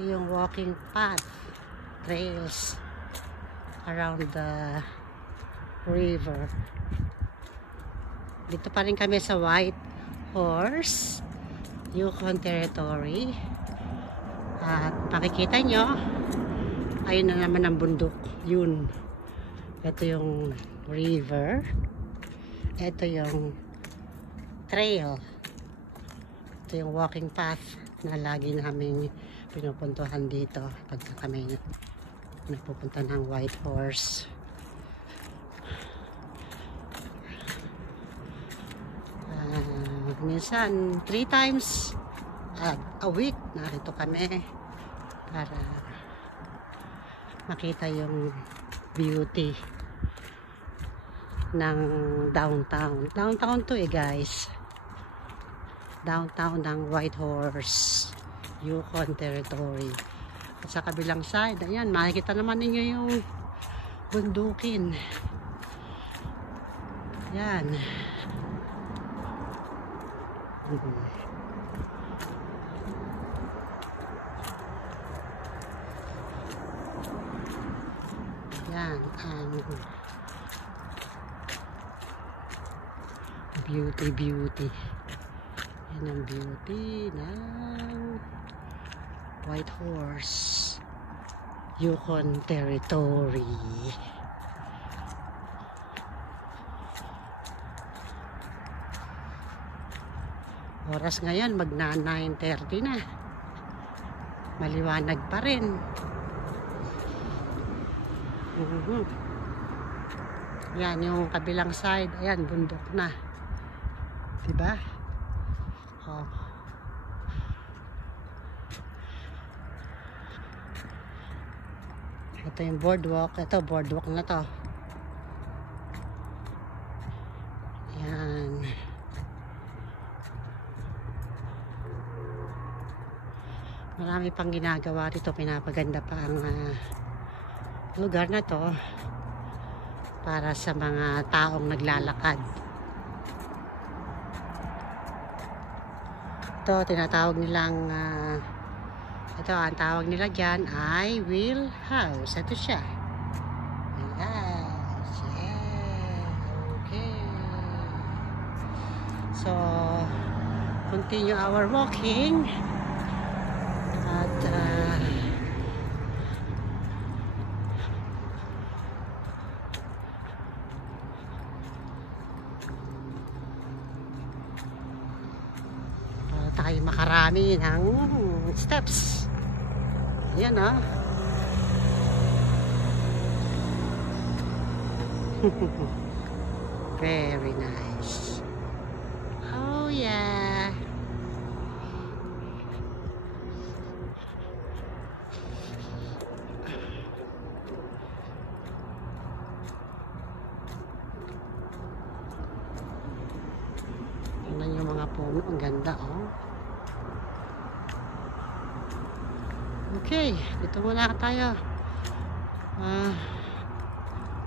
Ito yung walking path, trails around the river. Dito pa rin kami sa White Horse, Yukon Territory. At makikita nyo, ayun na naman ang bundok. Yun. Ito yung river. Ito yung trail. Ito yung walking path na lagi namin pinupuntuhan dito pagka kami napupunta ng White Horse. Minsan 3 times a week narito kami para makita yung beauty ng downtown. Downtown to guys. Downtown ng White Horse, Yukon Territory. At sa kabilang side, ayan, makikita naman ninyo yung bundukin. Yan. Yan ang beauty. Yan ang beauty ng White Horse, Yukon Territory. Oras ngayon magna 9:30 na. Maliwanag pa rin. Yan yung kabilang side. Ayan, bundok na. Diba? Oh. Ito yung boardwalk. Ito, boardwalk na to. Yan. Marami pang ginagawa dito. Pinapaganda pa ang lugar na to para sa mga taong naglalakad. Ito, tinatawag nilang ito, ang tawag nila dyan ay Wheel House. Ito siya. Yes. Yeah. Okay. So, continue our walking. At para tayo makarami ng steps. Ayan very nice. Oh yeah. Tingnan yung mga puno, ang ganda Okay, dito muna tayo.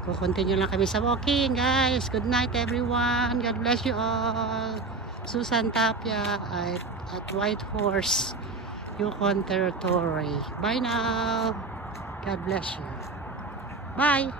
Continue lang kami sa walking, guys. Good night, everyone. God bless you all. Susan Tapia at White Horse, Yukon Territory. Bye now. God bless you. Bye.